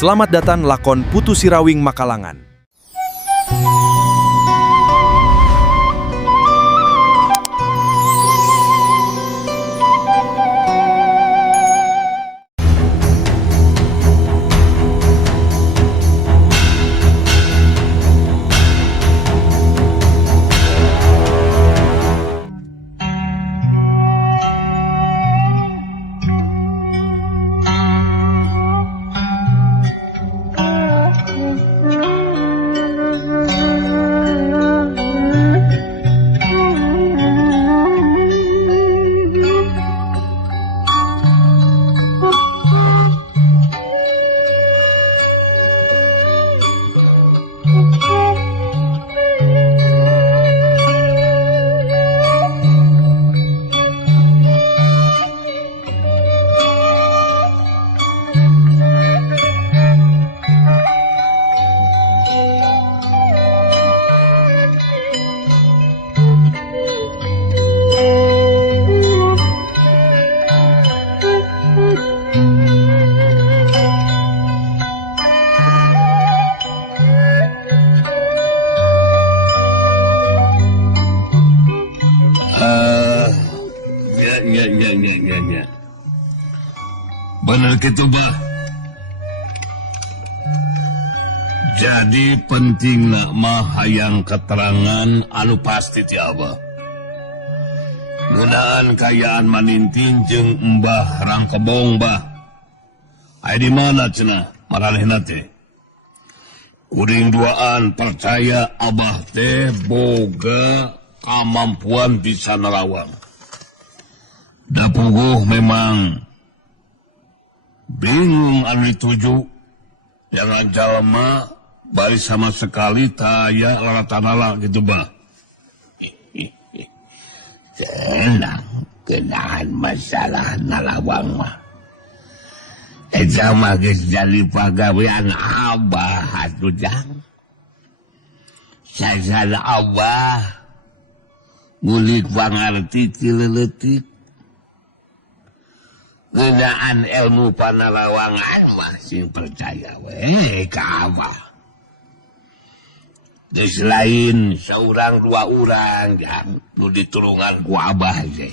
Selamat datang lakon Putu Sirawing Makalangan. Ya. Benar gitu, Bah. Jadi penting nak mah hayang keterangan anu pasti ti Abah. Gunaan kayaan manintin jeung Mbah Rangkebong, Bah. Aya di mana cenah maralehna teh? Kuring duaan percaya Abah teh boga kamampuan bisa nerawang. Da puguh memang bingung anu dituju. Jangan jalma bari sama sekali taya lalatanala gitu, Bah. Tenang, kenaan masalah nalawang mah. Eta mah geus jadi pagawean Abah atuh jang. Sasana Abah ngulik pangarti ti leuletik. Ngeunaan ilmu panalawangan mah sing percaya we ka Abah. Geus lain saurang dua urang jang nu ditulungan ku Abah ge.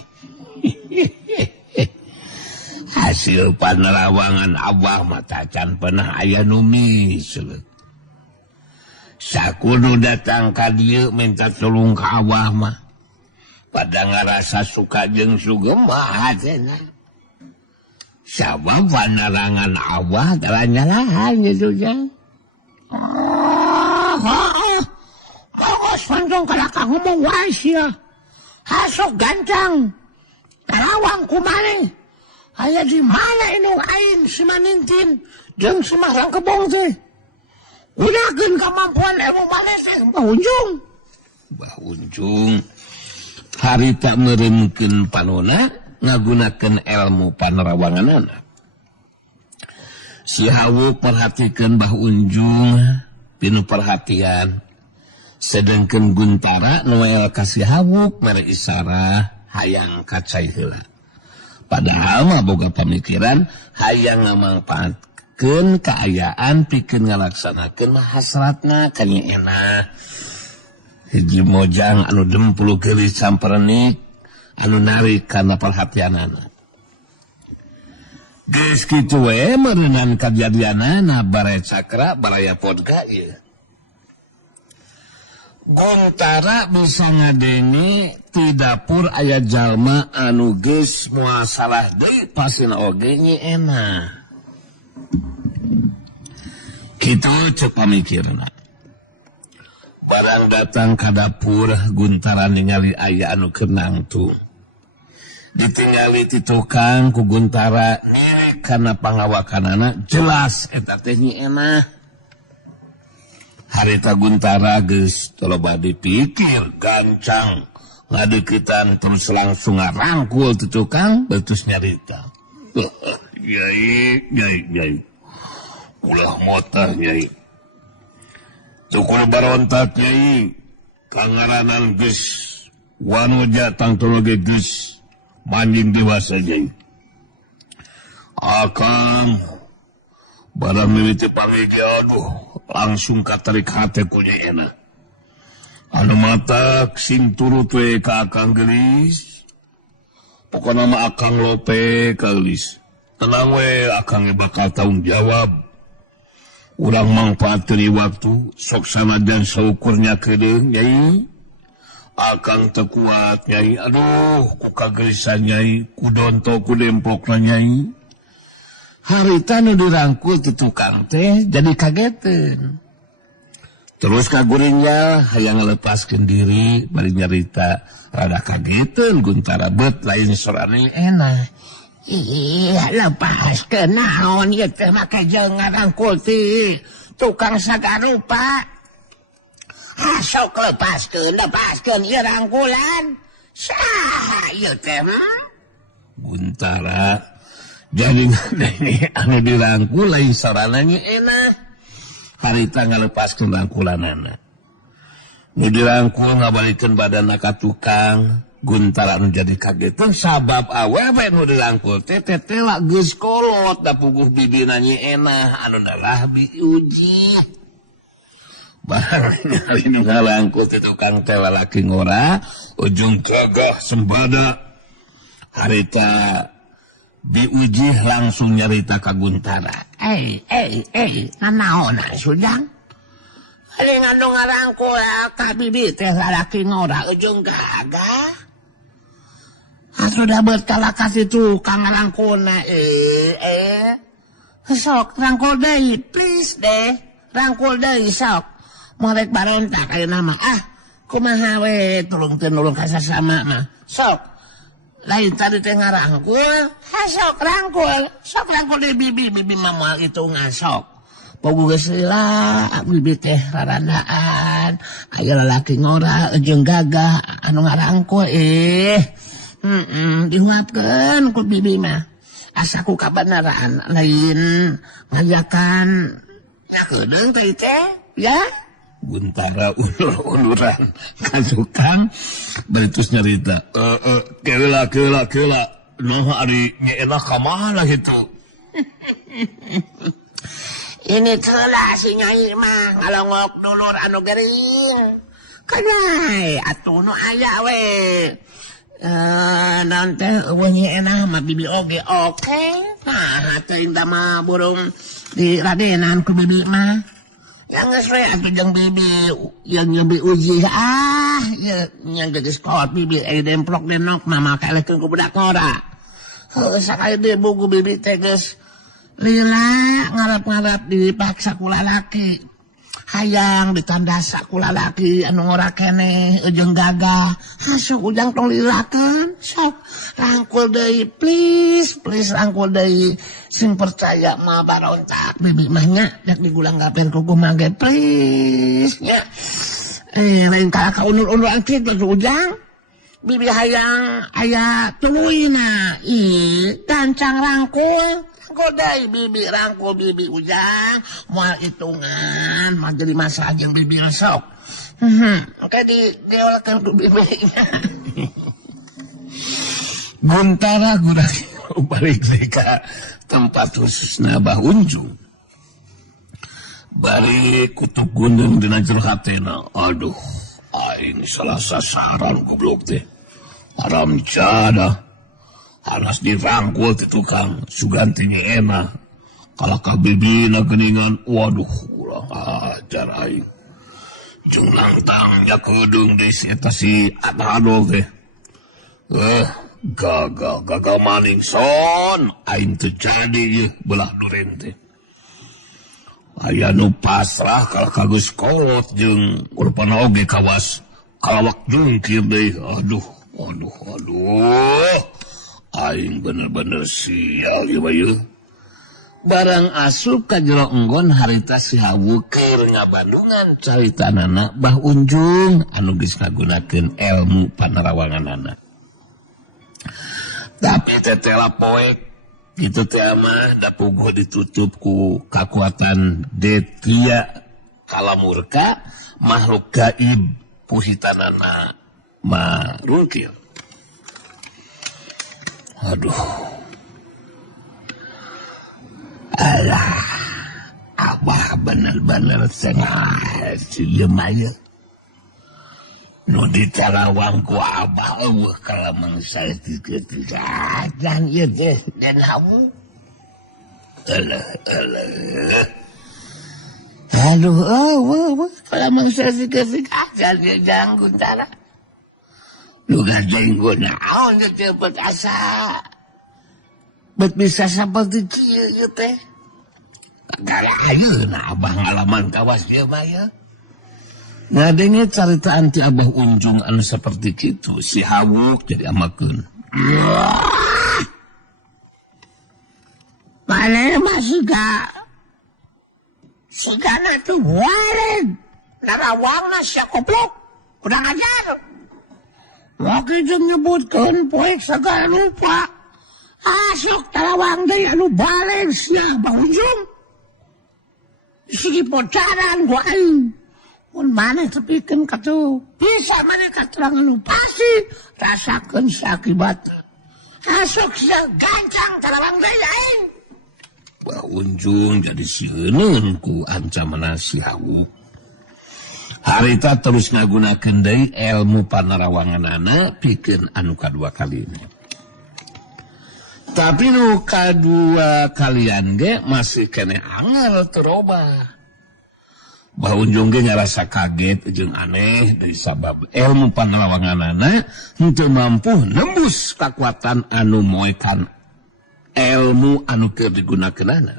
Hasil panalawangan Abah mah tacan pernah aya nu misleut. Sakudu datang ka dieu minta tulung ka Abah mah pada ngarasa suka jeung sugem mah hatena. Sabab panerangan Abah teranyalahan gitu jang. Bagus pandong kada ka ngomong wae sia. Hasok gancang. Tarawang kumaning. Aya di mana inung aing si Manintin jeung si Mbah Rangkebong teh. Gunakeun kamampuan ilmu maneh teh Mbah Unjung. Mbah Unjung harita meureunkeun panona ngagunakeun ilmu panerawanganana. Si Hawuk perhatikeun Mbah Unjung pinu perhatian. Sedengkeun Guntara noel ka si Hawuk mere isarah hayang kacai heula. Padahal mah boga pamikiran hayang ngamangpaatkeun kaayaan pikeun ngalaksanakeun mah hasratna ka nyeuna. Hiji mojang anu dempul geulis samperenik anu narik karena perhatianana. Geus kitu we meureunan kajadianana bare cakra baraya podka ieu. Guntara bisa ngadengi ti dapur aya jalma anu geus moal salah deui pasina oge nyeuna. Kitu ceuk pamikirna. Barang datang ka dapur Guntara ningali aya anu keur nangtung. Ditinggali ti tukang ku Guntara nirik kana pangawakanana jelas eta teh nyeuna. Harita Guntara geus toloba dipikir gancang ngadeukeutan terus langsung ngarangkul ti tukang terus nyarita. Nyai. Ulah motah Nyai. Tukul barontak Nyai. Kangaranan geus wanu jatang tologe geus manjing dewasa Nyai. Akang Barang mimiti pangigi, aduh, langsung katarik hati kunya enak. Anu mata sing turut we ka akang gelis. Pokoknya mah akang lope ka gelis. Tenang we, akang bakal tanggung jawab. Urang manfaatkeun ieu waktu, sok sanajan saukurnya kedeung Nyai. Akang teu kuat Nyai. Aduh, ku kagelisan Nyai, ku donto ku dempokna Nyai. Harita nu dirangkul ti tukang teh jadi kageteun. Terus kaguringnya hayang ngelepaskeun diri bari nyarita rada kageteun Guntara bet lain sorane enak. Iya, lepaskeun naon ieu teh make jeung ngarangkul ti tukang sagarupa. Sok lepaskeun ieu rangkulan. Saha ieu teh mah? Guntara jadi anu dirangkul lain sorananya enak. Harita ngalepaskeun rangkulanana. Nu dirangkul ngabalikeun badanna ka tukang. Guntara anu jadi kagetan sabab awewe nu dirangkul teh tetela geus kolot da puguh bibina nya enah anu dalah diuji. Barang nyari nu ngalangkul ti tukang teh lalaki ngora ujung gagah sembada. Harita diuji langsung nyarita ka Guntara. Nanaon Sujang? Ali nganu ngarangkul ka bibi teh lalaki ngora ujung gagah. Sudah berkalakas itu kang rangkulna sok rangkul deui please deh rangkul deui sok morek barontak aya nama kumaha we tulung teu nulung ka sasama mah sok lain tadi teh ngarangkul sok rangkul deui bibi mah moal itu ngasok pogu geus heula bibi teh rarandaan aya lalaki ngora jeung gagah anu ngarangkul dihuapkeun ku bibi mah asa ku kabenaran lain ngajakan nyakedeung teh teh ya. Guntara ulur-uluran ka tukang baritus nyarita keula noh ari nyeuna ka mana kitu. Ini telah si Nyai mah ngalongok dulur anu gering kanai atuh nu aya we. Nanti wengi enak mah bibi oge oke. Nah, teuing da mah burung di radenan ku bibi mah. Yang geus we atuh jeung bibi yang nyambi uji yang geus kolot bibi demplok denok mah makalekeun ku budak ngora. Heuh sakali deui buku bibi teh geus lila ngarep-ngarep dipaksa ku lalaki. Hayang ditandasa ku lalaki anu ngora keneh ujung gagah. Sok ujang tong lilakeun. Sok rangkul deui please rangkul deui. Sing percaya mah barontak bibi mah nya dak digulanggapeun ku kumaha ge please nya. Lain kala ka unur-unuran kitu ujang. Bibi hayang aya tuluyna. Gancang rangkul rangkul bibi ujang moal hitungan mah jadi masalah jeung bibi sok. Oke diolehkeun ku bibi. Guntara gurang balik deui ka tempat khususna Bah Unjung. Bari kutub gundung dina jero hatena. Aduh, aing salah sasaran goblok teh. Aram cada. Harus dirangkul ti tukang sugantinya enak. Kalau ka bibina geningan, waduh, ulah ajar aing. Jeung langtang nyakedeung deui si Atado teh. Gagal maning son, aing teu jadi ieu belah duren teh. Aya nu pasrah kalau kagus kolot jeung urupana oge kawas kalawak jungkir deui. Aduh. Aing bener-bener sial ieu bayu. Barang asup ka jero enggon harita sihawukeur ngabandungan caritanana Bah Unjung anu geus ngagunakeun elmu panerawanganana. Tapi tetela poek kitu teh mah da puguh ditutup ku kakuatan Detria kalamurka makhluk gaib puhitanana mah rungkil. Aduh. Alah. bener-bener sengaja maya. Nu di Tarawang ku abah kalau mangsa tiga-tiga ieu teh dan hawu. Aduh, kalau mangsa tiga-tiga dia janggut tara. Juga jenggot naon teh cepet asa. Bet bisa seperti kieu teh. Gara ayeuna abah ngalaman kawas ieu mah ya. Ngadenge carita anti abah Unjung anu seperti kitu si Hawuk jadi amakeun. Mana masih sigana tuh warid. Narawangna sia goblok. Udah ngajar. Waktu itu nyebutkan poek segala lupa. Asok Tarawang deui anu balen sia Abah Unjung. Sigi pocaran gua aing. Mun maneh tepikeun katu bisa maneh katerang anu pasti rasakeun sakibat. Asok sia gancang Tarawang deui aing. Abah Unjung jadi sieun ku ancaman si Hawuk. Harita terus ngagunakeun deui ilmu panarawanganana pikeun anu kadua kalina. Tapi nu kadua kalian ge masih kene angel terobah. Abah Unjung ge ngarasa kaget jeung aneh dari sabab ilmu panarawanganana henteu mampu nembus kakuatan anu moekan ilmu anu keur digunakeunana.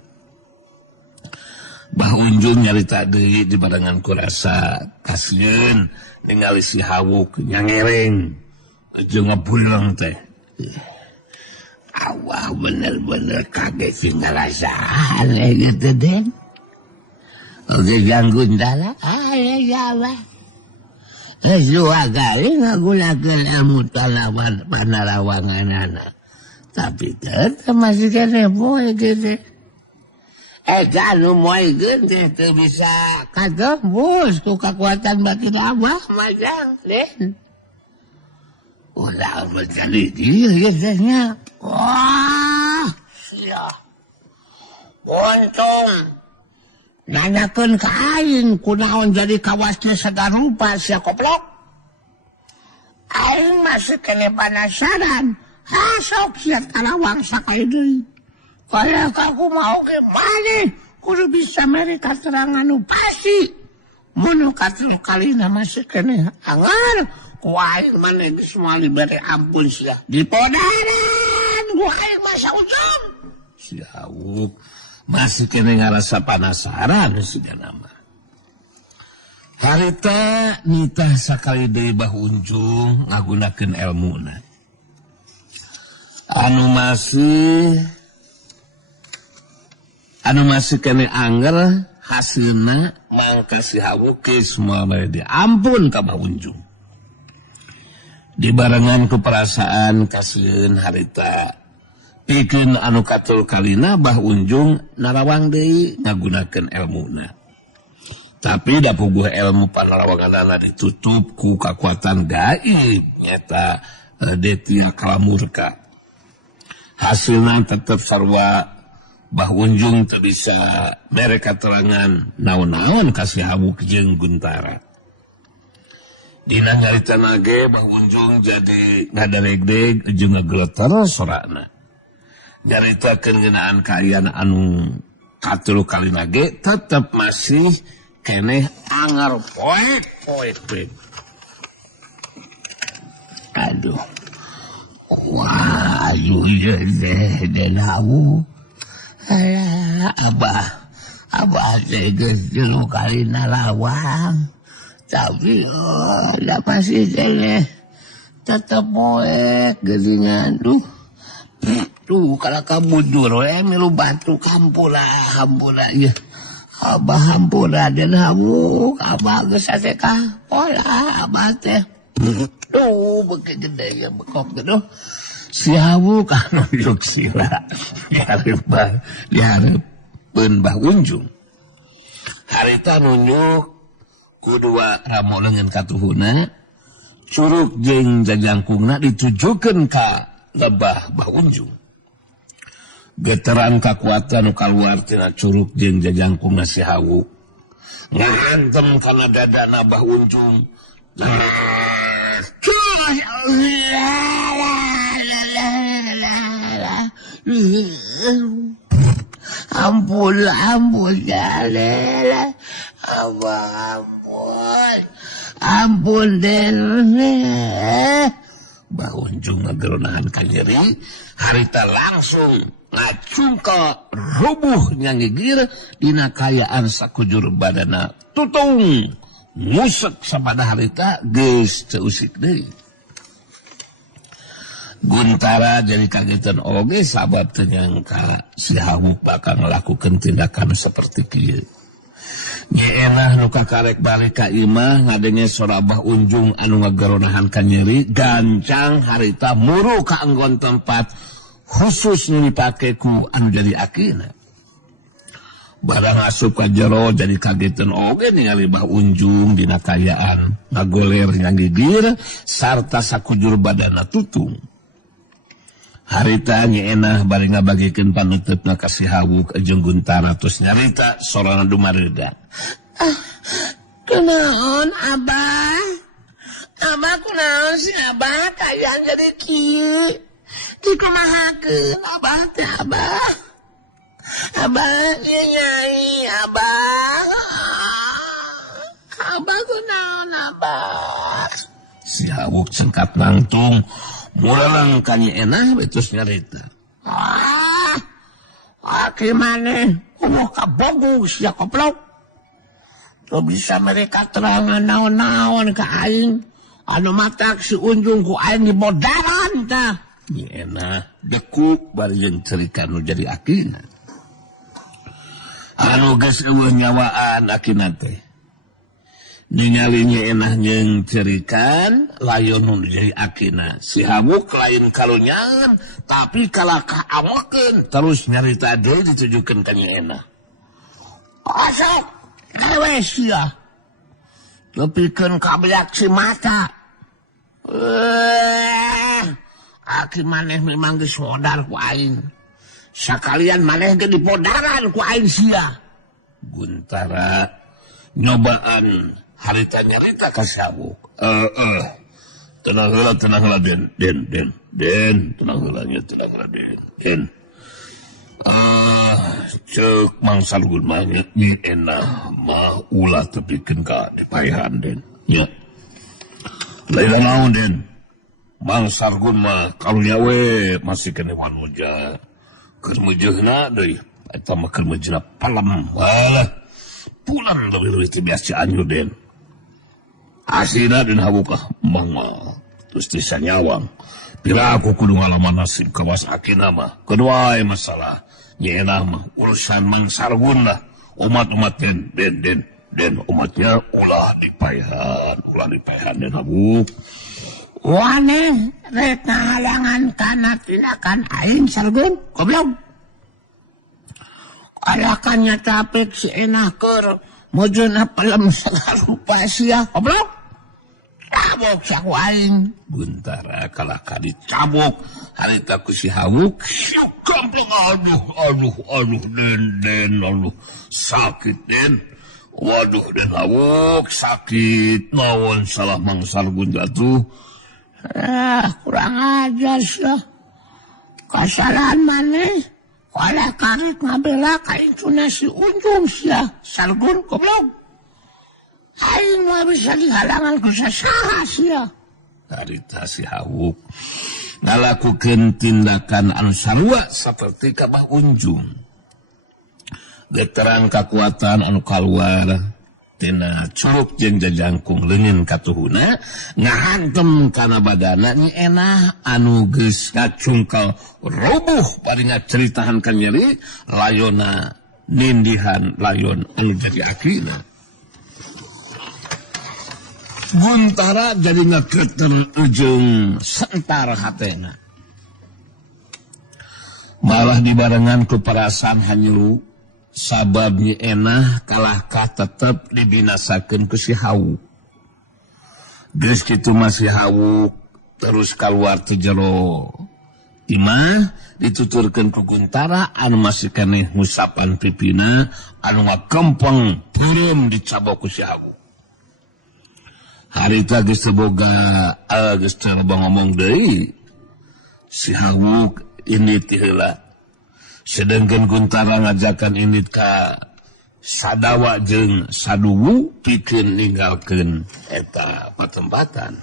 Abah Unjung nyarita deui di barengan ku rasa kasieun ningali si Hawuk nyangereng jeung ngabuleng teh. Awah bener-bener kaget sih ngerasaan gitu Den. Oke gangguin dala, ya Allah. Semua kali ngagunakeun ilmu panarawanganana. Tapi tetep masih kene poe gitu. Anu moe gede teu bisa katembus ku kakuatan batin abah majang Den. Ulah berkali dia biasanya. Wah, sia. Untung. Nanyakeun ka aing kunaon jadi kawasnya sadarupa sia goblok. Aing masih kene penasaran. Hasok sia Tarawang sakali deui. Kalau aku mau ke mana, kudu bisa mereka terangan nu pasti. Munu katu kalina masih kene angar. Kuaing mana semua diberi ampun sia. Di podaran, kuaing masa Unjung. Si Hawuk masih kene ngarasa penasaran sudah nama. Harita nitah sakali deui Abah Unjung ngagunakeun ilmuna. Anu masih kene angger hasilna mangka si Hawuk semua mere diampun ka Abah Unjung. Dibarengan ku perasaan kasieun harita pikeun anu katul kalina Abah Unjung narawang deui ngagunakeun ilmuna. Tapi da puguh ilmu panarawanganana ditutup ku kakuatan gaib nyata Detia Kalamurka. Hasilna tetep sarua Abah Unjung teu bisa mere katerangan naon-naon ka si Hawuk jeung Guntara. Dina ngaritana ge Abah Unjung jadi ngadaregdeg jeung ngageleter sorana. Nyaritakeun ngeunaan kaayaan anu katuluh kalina ge tetep masih keneh angar poek. Aduh. Wah, ieu den hawu. Abah teh geus 3 kali narawang. Tapi lah masih kene tetep moek geuningan tuh kalau kabudur we milu bantu kampura ieu Abah hampura den hawu Abah geus ate ka pola Abah teh tuh beuki gede ya bekok gitu si Hawu ka nunjuk sila dihareupeun Abah Unjung harita nunjuk kudua ramo leungeun katuhuna curug jeung jajangkungna ditujukeun ka lebah Abah Unjung. Geteran kakuatan nu kaluar tina curug jeung jajangkungna si Hawuk ngantem kana dadana Bah Unjung. Ampun Den. Bah Unjung ngageronahan ka nyeri, harita langsung ngacungkel rubuh nyangigir dina kayaan sakujur badana tutung musek sabada harita geus teu usik deui. Guntara jadi kagetan oge sabab teu nyangka si Hawuk bakal ngelakukeun tindakan seperti kieu. Nyeunah nu kakarek balik ka imah ngadenge sora Bah Unjung anu ngageronahan ka nyeri, gancang harita muru ka enggon tempat khusus nu dipake ku anu jadi akina. Barang asup ka jero jadi kagetan oge ningali Bah Unjung dina kayaan ngagoler nyangigir sarta sakujur badana tutung. Harita nyeunah bari ngabagikeun panutupna ka si Hawuk jeung Guntara tos nyarita sorana dumareuda. Kunaon Abah? Abah kunaon sih Abah kayaan jadi kieu? Dikumahakeun Abah teh Abah. Abah ieu nyai Abah. Abah kunaon Abah? Si Hawuk cengkat nangtung murang ka nyeunah betus nyarita. Aki maneh umuh kabogus ya koplok. Tuh bisa mereka terangan naon-naon ke aing. Anu matak si Unjung ku aing dibodaran tah. Nyeunah dekuk bari jeung cerika nu jadi akina. Anu geus eueuh nyawaan akina teh. Ningali nyeunah jeung cerikan layon nu jadi akina. Si Hawuk lain kalunyangan tapi kalaka amokeun terus nyarita deui ditujukeun ka nyeunah. Asok ewe sia. Tepikeun kabeak si mata. Aki maneh memang geus modar ku aing. Sakalian maneh ge dipodaran ku aing sia. Guntara nyobaan harita nyarita ka si Hawuk. Tenang heula Den. Tenang heula Den. Cek Mang Sargun mah nyeunah mah ulah tepikeun ka dipaehan Den. Nya. Lain naon Den. Mang Sargun mah kalunya we masih kene wanuja. Keur meujeuhna deui. Eta mah keur meujeuhna palem. Walah. Pulang leuwih ti biasa Cianjur Den. Asina Den Hawuk mah terus bisa nyawang. Pira aku kudu ngalaman nasib kawas akina mah. Kedua masalah nyeunah mah urusan Mang Sargun lah. Umat-umat Den umatnya ulah dipaehan Den Hawuk. Waneh rek ngahalangan kana tindakan aing Sargun goblok. Alakannya tapek si enah keur mojona pelem segala rupa sia goblok. Cabok saku aing. Guntara kalaka dicabok harita ku si Hawuk. Syuk kampleng aduh Den aduh sakit Den. Waduh Den Hawuk sakit naon salah Mang Sargun jatuh. Kurang ajar sia. Kasalahan maneh. Kala karek ngabela kain tuna si Unjung sia. Sargun goblok. Aing mah bisa dihalangan ku sasaha sia. Harita si Hawuk ngalakukeun tindakan anu sarua saperti ka Bah Unjung. Geterang kakuatan anu kaluar tina curug jeung jajangkung leungeun katuhuna ngahantem kana badana nyeunah anu geus ngacungkel rubuh bari ngaceritahan ka nyeri layonna nindihan layon anu jadi akina. Guntara jadi ngaketer ujung sentar hatena. Malah dibarengan ku perasaan hanyelu sabab nyeunah kalahkah tetep dibinasakeun ku si Hawuk. Geus kitu mah si Hawuk terus kaluar ti jero Imah dituturkeun ku Guntara anu masih keneh ngusapan pipina anu ngakempeng pureum dicabok ku si Hawuk. Harita geus teu boga geus teu loba ngomong deui. Si Hawuk indit ti heula. Sedengkeun Guntara ngajakan indit ka Sadawa jeung Saduwu pikeun ninggalkeun eta patempatan.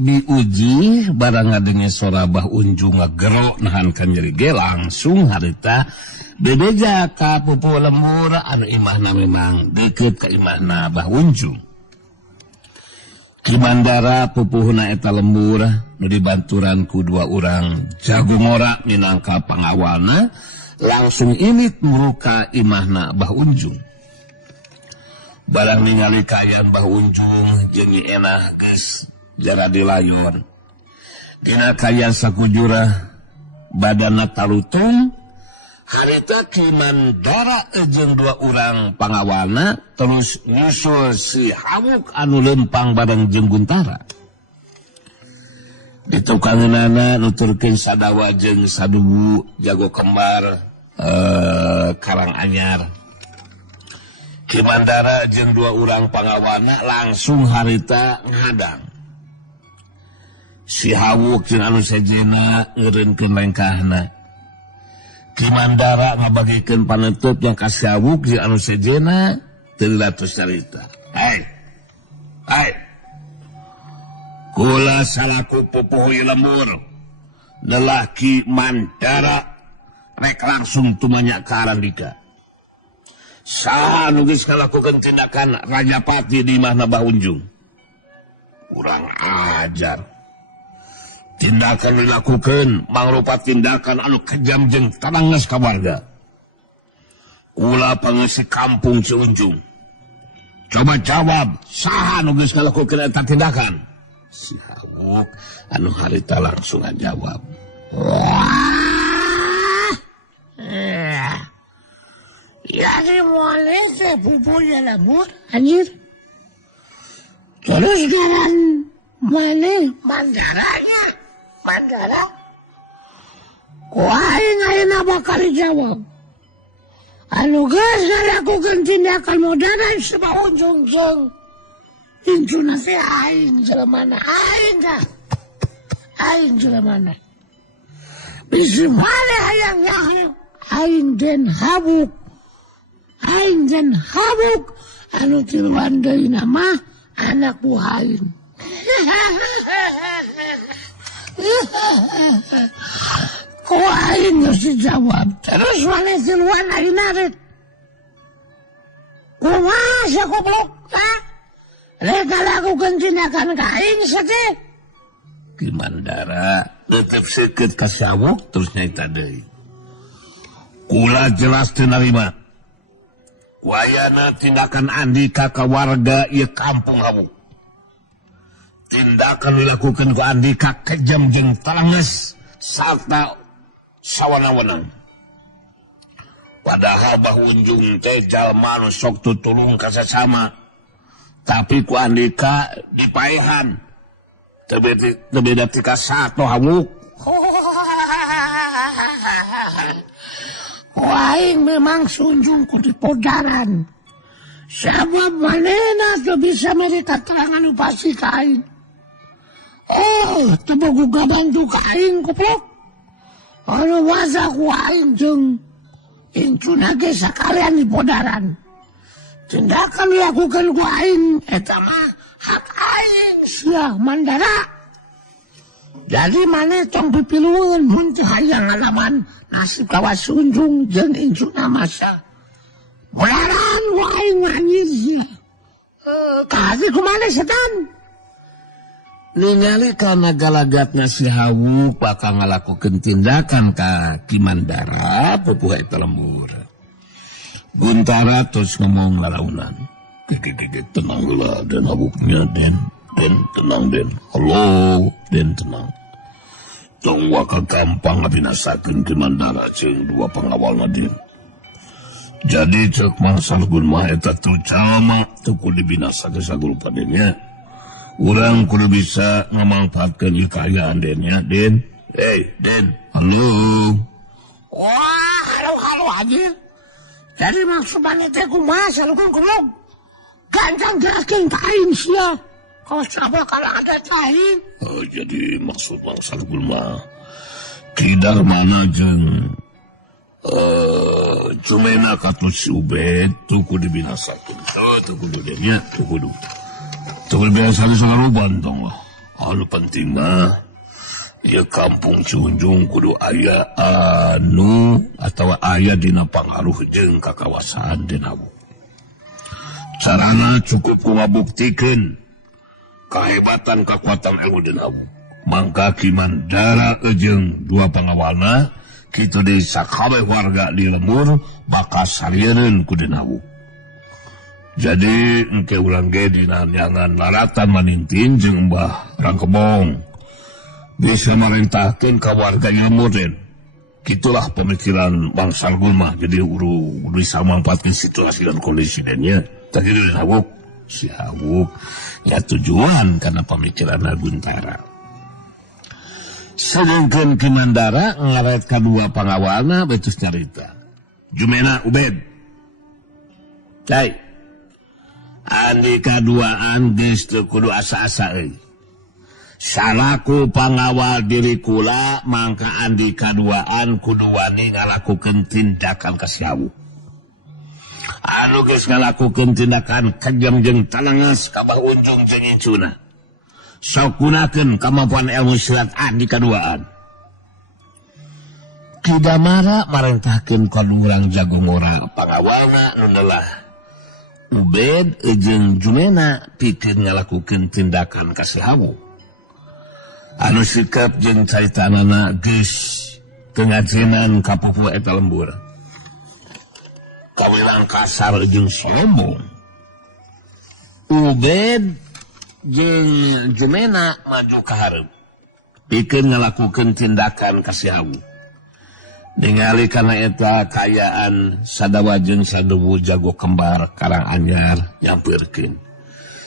Diuji barang ngadenge sora Bah Unjung ngagero nahankan nyeri ge langsung harita bebeja ka pupuh lembur anu imahna memang deket ka imahna Bah Unjung. Ki bandara pupuhna eta lembur nu dibanturan ku dua urang jago ngora minangka pangawalna langsung init muruka imahna Bah Unjung. Barang ningali kaayaan Bah Unjung jeung Nyi Enah geus jara dilayon. Dina kaayaan sakujura badanna talutung harita Ki Mandara jeung dua urang pangawalna terus nyusul si Hawuk anu lempang bareng jeung Guntara. Ditukangeunana nuturkeun Sadawa jeung Saduwu jago kembar Karanganyar. Ki Mandara jeung dua urang pangawalna langsung harita ngadang. Si Hawuk jeung anu sejena ngeureunkeun lengkahna. Ki Mandara ngabagikeun panutup yang ka si Hawuk jeung anu sejena teu latos carita. Hai. Kula salaku pupuh ieu lembur. Lelaki Mandara rek langsung tumanya ka Arandika. Saha nu geus ngalakukeun tindakan Rajapati di imahna Bah Unjung? Kurang ajar. Tindakan dilakukan mangrupa tindakan anu kejam jeung tanangnes ka warga. Kula pangeusi kampung Ciunjung. Coba jawab, saha nu geus ngalakukeun eta tindakan? Si Hawuk anu harita langsung ngajawab. Ya di mana teh pupuhnya lembur anjir. Terus jalan mana Mandaranya? Mandara, ku aing ayeuna bakal jawab. Anu geus ngalakukeun tindakan modern si Bah Unjung jeung incuna teh aing jelemana aing jelemana. Bisi mane hayang nyaho aing den Hawuk anu tiluan deui mah anak buah aing. Ku aing geus dijawab. Terus mana tiluan ayeuna ret? Kumaha sia goblok? Rek ngalakukeun tindakan ka aing sateh. Ki Mandara tetep seukeut ka si Hawuk terus nyaita deui. Kula jelas teu narima. Ku ayana tindakan Andika ka warga ieu kampung Hawuk. Tindakan dilakukan ku Andika kejam jeung talanges sarta sawana-wana. Padahal Bah Unjung teh jalma nu sok tutulung ka sasama. Tapi ku Andika dipaehan. Teu beda ti ka sato Hawuk. Ku aing memang sunjung ku di podaran. Sabab manehna teu bisa mere katerangan nu pasti ka aing. Teu boga bantu ka aing goblok. Anu wasa ku aing jeung incuna ge sakalian di podaran. tindakan dilakukan ku aing eta mah hak aing sia Mandara. Jadi mana tong pipilueun mun teu hayang ngalaman nasib kawas Unjung jeung incuna masa. Bolaran ku aing anjir sia. Kasi kumana setan? Ningali kana galagatna si Hawuk bakal ngalakukeun tindakan ka Ki Mandara pupuh eta lembur. Guntara terus ngomong lalaunan. Tenang lah Den Hawuknya Den tenang Den. Halo Den tenang. Tong wakal gampang ngabinasakeun Ki Mandara jeung dua pengawalna Den. Jadi cek Mangsal Gunma eta teu calma teu kudu dibinasa ke sagulupa Den nya. Urang kudu bisa ngamanfaatkeun ieu kaayaan Den nya Den. Den. Halo. Wah, halo anjir. Jadi maksud mana teh kumaha salukun kulog. Gancang jelaskeun ka aing sia. Kaos apa kalau ada aing. Jadi maksud Mangsal Gunma Ki Darmana jeung Jumena katus si Ubed tuh kudu dibinasakeun. Tuh kudu Den nya, tuh kudu. Tuh biasa saluban tong lah. Anu penting mah ieu kampung Ciunjung kudu aya anu atawa aya dina pangaruh jeung kakawasan Den Hawuk. Carana cukup ku ngabuktikeun kahebatan kekuatan ilmu Den Hawuk. Mangka Ki Mandara jeung dua pangawalna kitu deui sakabeh warga di lembur bakal saliereun ku Den Hawuk. Jadi engke urang ge dina nyangan laratan Manintin jeung Mbah Rangkebong bisa merintahkeun ka warga lembur Den. Kitulah pemikiran Mangsal Gunma. Jadi uru bisa memanfaatkan situasi dan kondisi Den nya. Tadi Den Hawuk si Hawuk ya tujuan karena pemikiran Guntara. Sedangkan Ki Mandara ngaret kadua pangawalna betus nyarita. Jumena Ubed. Cai. Andi kaduaan geus teu kudu asa-asa euy. Salaku pangawal diri kula mangka andi kaduaan kudu wani ngalakukeun tindakan ka si Hawuk. Anu geus ngalakukeun tindakan kejam jeung talangas ka Bah Unjung jeung incuna. Sok gunakeun kemampuan ilmu silat andi kaduaan. Ki Damara marentahkeun ka urang jago ngora pangawalna nu neulah Ubed jeung Jumena pikeun ngalakukeun tindakan ka si Hawuk. Anu sikap jeung caritanana geus kengajenan ka pupuh eta lembur. Kawilang kasar jeung sombong. Ubed jeung Jumena maju ka hareup pikeun ngalakukeun tindakan ka si Hawuk. Ningali kana eta kayaan Sadawa jeung Sadewu jago kembar Karanganyar nyampeurkeun.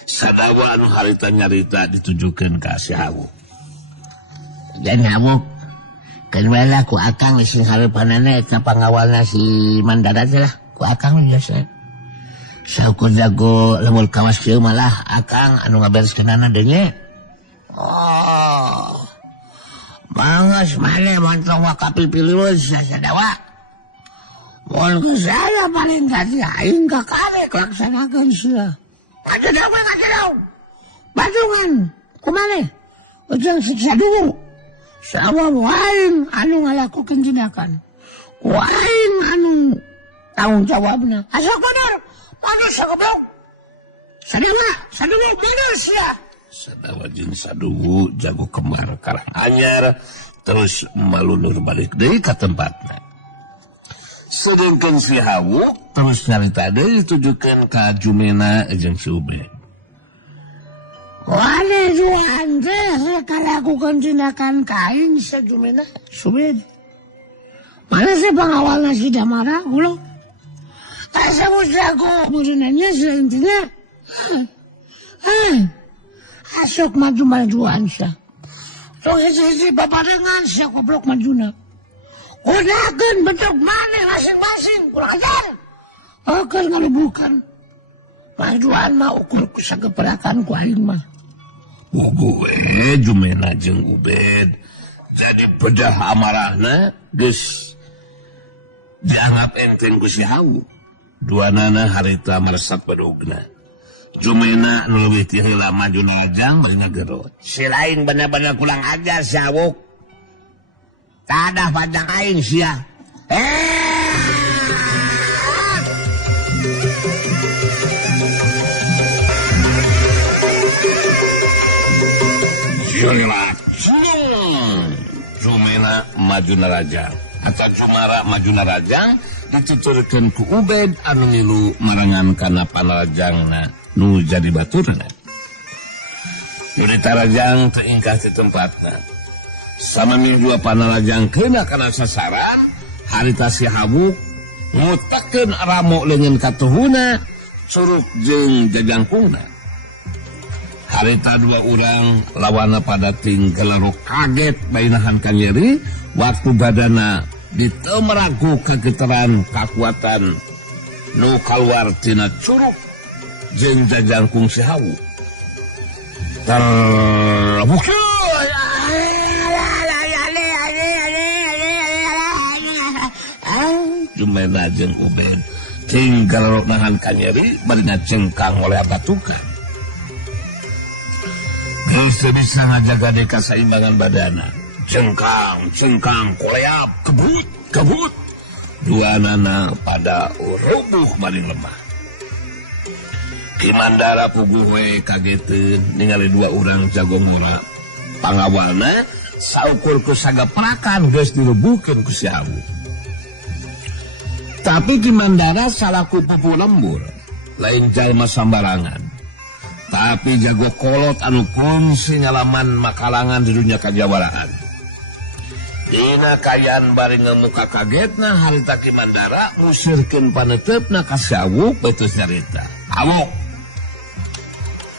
Sadawa anu harita nyarita ditujukeun ka si Hawuk. Dan Hawuk kan bala ku akang sing hareupanana eta pangawalna si Mandara teh lah. Ku akang biasa. Saukur jago lemur kawas kieu malah akang anu ngabereskeunana deui nya. Oh. Mangas mane montong wakapipiliweun Sadawa. Mun saya paling tadi aing ka kare laksanakeun sia. Ngajadaw. Badungan. Kumane? Ujang siksa dulu. Sawa waing anu ngalakukeun tindakan. Waing anu tanggung jawabna. Asal bener. Manusia goblok. Sadewa bener sia. Sadawa jeung Sadewu jago kembar Karanganyar terus malunur balik deui ka tempatna. Sedangkan si Hawuk terus nyarita deui ditujukeun ka Jumena jeung si Ubed. Wane juan teh kalakukeun tindakan kain sa Jumena Subed. Mana si pangawalna si Damara ulo? Asa mo jago murinanya sa intinya. Asok maju-majuan siya. So isi baparingan siya goblok majuna. Kunakan bentuk mana masing-masing. Kurang ajar. Akan ngalubukan. Majuan mah ukur ku sa keperakan ku aing mah. Gue Jumena jeung Ubed jadi bedah amarahna geus dianggap enteng ku si Hawuk. Duanana harita meresap pedugna. Jumena nu leuwih ti heula maju najang bari ngagerot. Si lain bener-bener kurang ajar si Awuk. Tadah panjang aing sia. Jurilat. Jumena maju narajang. Atau Jumara maju narajang dituturkeun ku Ubed anu ngilu marangan kana panarajangna nu jadi baturna. Yurita rajang teingkah di tempatna. Samami dua panarajang kena kana sasaran, harita si Hawuk ngutakeun ramo leungeun katuhuna curug jeung jajangkungna. Harita dua urang lawana pada tinggal kaget bainahan kanyeri waktu badana ditemeraku kageteran kakuatan nu kaluar tina curug jeung jajangkung si Hawuk. Jumena jeung Ubed tinggal nahan kanyeri bari ngacengkang oleh abatukan. Geus bisa ngajaga dek kasaimbangan badana. Cengkang, koleap, kebut. Dua nana pada rubuh maring lemah. Kimandara puguh we kageteun ningali dua urang jago ngora. Pangawalna saukur ku sagaprakan geus dirubuhkeun ku si Hawuk. Tapi Kimandara salaku pupu lembur, lain jalma sambarangan. Tapi jago kolot anu kongsi ngalaman makalangan di dunia kajawaraan. Dina kayaan bari ngemuka kagetna harita Kimandara musirkeun paneutepna ka si Hawuk betus nyarita. Hawuk,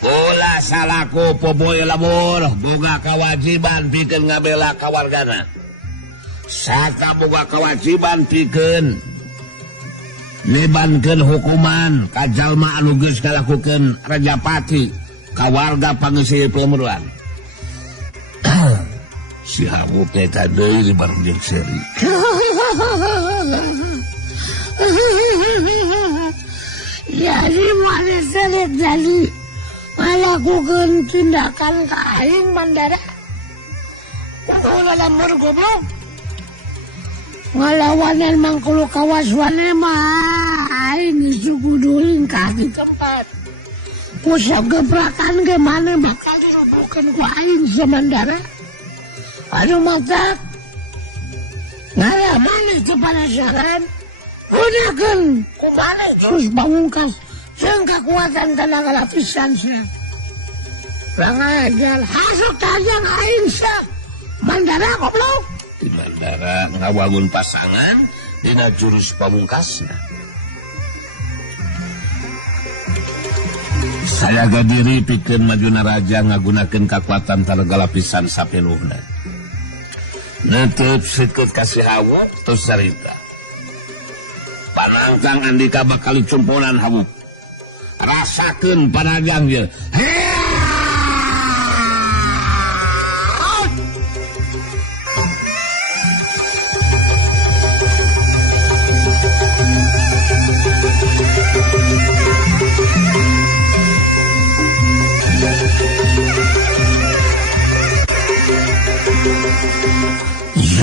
ulah salaku poboy labur boga kewajiban pikeun ngabela kawargana. Saka boga kewajiban pikeun nibankeun hukuman ka jalma anu geus ngalakukeun rajapati ka warga pangeuseuh pelemuruan. Si Hawuk eta deui bareng jeung seri. Jadi mana selit jadi ngalakukeun tindakan ka aing Mandara. Ulah lembur goblok. Ngalawanan mangkulu kawaswane mah aing disuguduhin ka di tempat. Kusab gebrakan ge mana bakal dirubuhkeun ku aing Mandara. Aduh mata ngaramani teu panasaran. Udahkeun kumaha terus pamungkas jeung kakuatan tenaga lapisan sia. Rangajar hasuk tajang aing sia. Mandara goblok. Di Mandara ngawangun pasangan dina jurus pamungkasna. Saya gadiri pikeun majuna raja ngagunakeun kakuatan tenaga lapisan sapenuhna. Neuteut sikeut ka si Hawuk tos carita. Panangtang andika bakal cumpunan Hawuk. Rasakeun panajang je.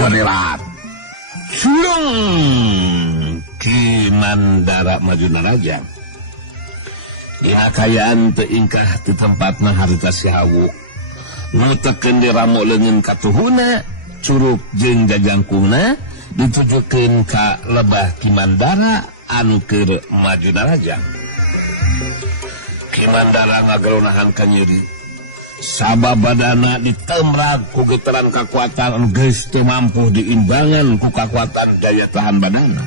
Jurilat. Kimandara maju narajang. Dina kayaan teingkah di tempatna harita si Hawuk. Ngutekeun di ramo leungeun katuhuna, curug jeung jajangkungna ditujukeun ka lebah Kimandara anu keur maju narajang. Kimandara ngagerunahan ka nyeri. Sababadana ditemrag ku getaran kakuatan anu geus teu mampu diimbangan ku kakuatan daya tahan badana.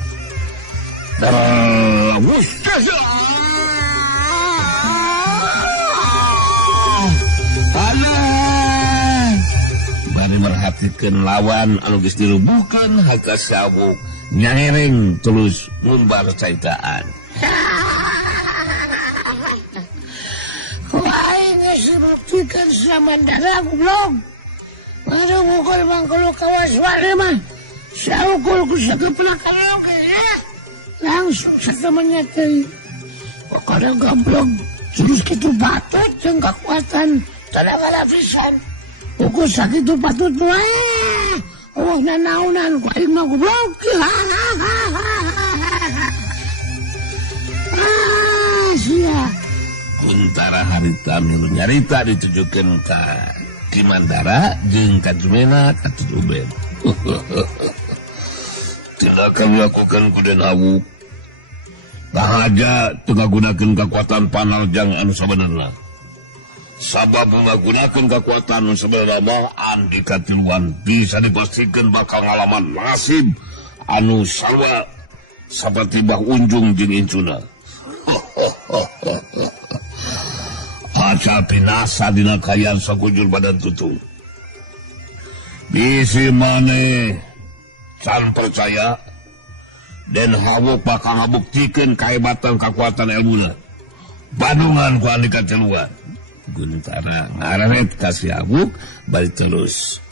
Bari merhatikeun lawan anu geus dirubuhkeun harita si Hawuk nyangereng tulus ngumbar caitaan. Buktikan sama Mandara goblok. Baru mukul mangkulu kawas wale mah. Saukul ku sageplakan oge ya. langsung sa temannya teh. Kada gablog terus kitu batut jeung kekuatan tenaga lapisan. Ukur sakitu patut wae. Oh nanaunan ku aing mah goblok. Sia. Kuntara harita milu nyarita ditujukeun ka Kimandara jeung ka Jumena ka Tujuben. Tindakan dilakukan ku Den Hawu. Rahaja teu ngagunakeun kekuatan panaljang anu sabenerna. Sabab menggunakan kekuatan anu sabenerna mah andi katiluan bisa dipastikan bakal ngalaman nasib anu sarua saperti Bah Unjung jeung Incuna. Aca pinasa dina kayan sakujur badan tutung. Bisi maneh can percaya Den Hawu bakal ngabuktikeun kahebatan kekuatan ilmuna. Badungan ku andi katiluan. Guntara ngararet kasih Hawu balik terus